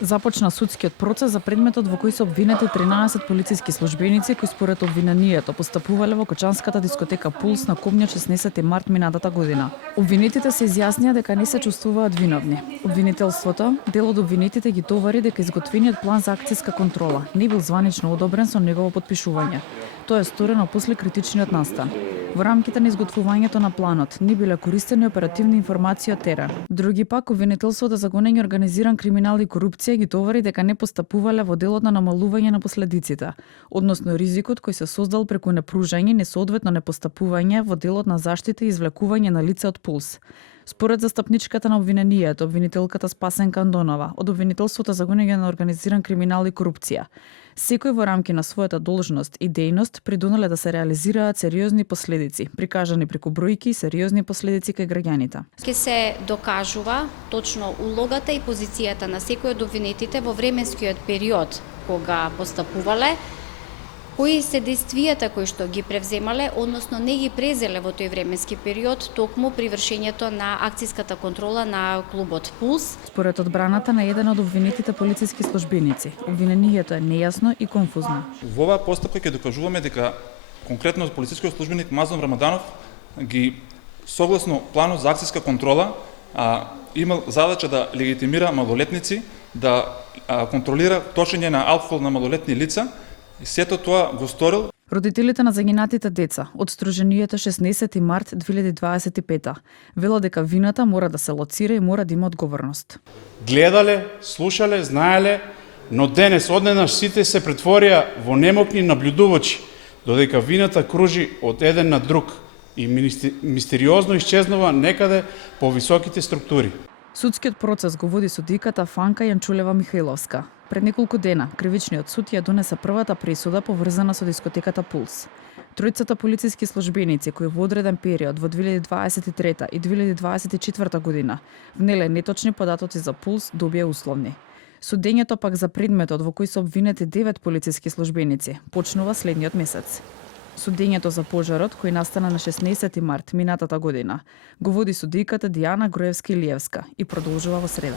Започна судскиот процес за предметот во кој се обвинети 13 полициски службеници кои според обвинението постапувале во кочанската дискотека Пулс на Кобња 16 март минатата година. Обвинетите се изјаснија дека не се чувствуваат виновни. Обвинителството, дел од обвинетите ги товари дека изготвениот план за акциска контрола не бил званично одобрен со негово подпишување. Тоа е сторено после критичниот настан. Во рамките на изготвувањето на планот не биле користени оперативни информации од терен. Други пак, обвинителството за гонење организиран криминал и корупција ги товари дека не постапувале во делот на намалување на последиците, односно ризикот кој се создал преку непружање, несоодветно непостапување во делот на заштита и извлекување на лице од Пулс. Според застапничката на обвинението, обвинителката Спасенка Андонова, од обвинителството за гонење на организиран криминал и корупција, секој во рамки на својата должност и дејност придонале да се реализираат сериозни последици, прикажани преку бројки и сериозни последици кај граѓаните. Ке се докажува точно улогата и позицијата на секој од обвинетите во временскиот период кога постапувале, кои се действијата кои што ги превземале, односно не ги презеле во тој временски период, токму при вршењето на акциската контрола на клубот Пулс. Според одбраната на еден од обвинетите полициски службеници, обвинението е нејасно и конфузно. Во оваа постапка ќе докажуваме дека конкретно полицискиот службеник Мазлом Рамаданов ги согласно планот за акциска контрола имал задача да легитимира малолетници, да контролира точење на алкохол на малолетни лица. И сето тоа го сторил. Родителите на загинатите деца од сдруженијето 16 март 2025 велат дека вината мора да се лоцира и мора да има одговорност. Гледале, слушале, знаеле, но денес одненаш сите се претворија во немокни наблюдувачи, додека вината кружи од еден на друг и мистериозно исчезнува некаде по високите структури. Судскиот процес го води судиката Фанка Јанчулева Михајловска. Пред неколку дена, кривичниот суд ја донесе првата пресуда поврзана со дискотеката Пулс. Тројцата полициски службеници кои во одреден период во 2023 и 2024 година внеле неточни податоци за Пулс добија условни. Судењето пак за предметот во кој се обвинети 9 полициски службеници почнува следниот месец. Судењето за пожарот, кој настана на 16 март минатата година, го води судиката Дијана Груевски-Илиевска и продолжува во среда.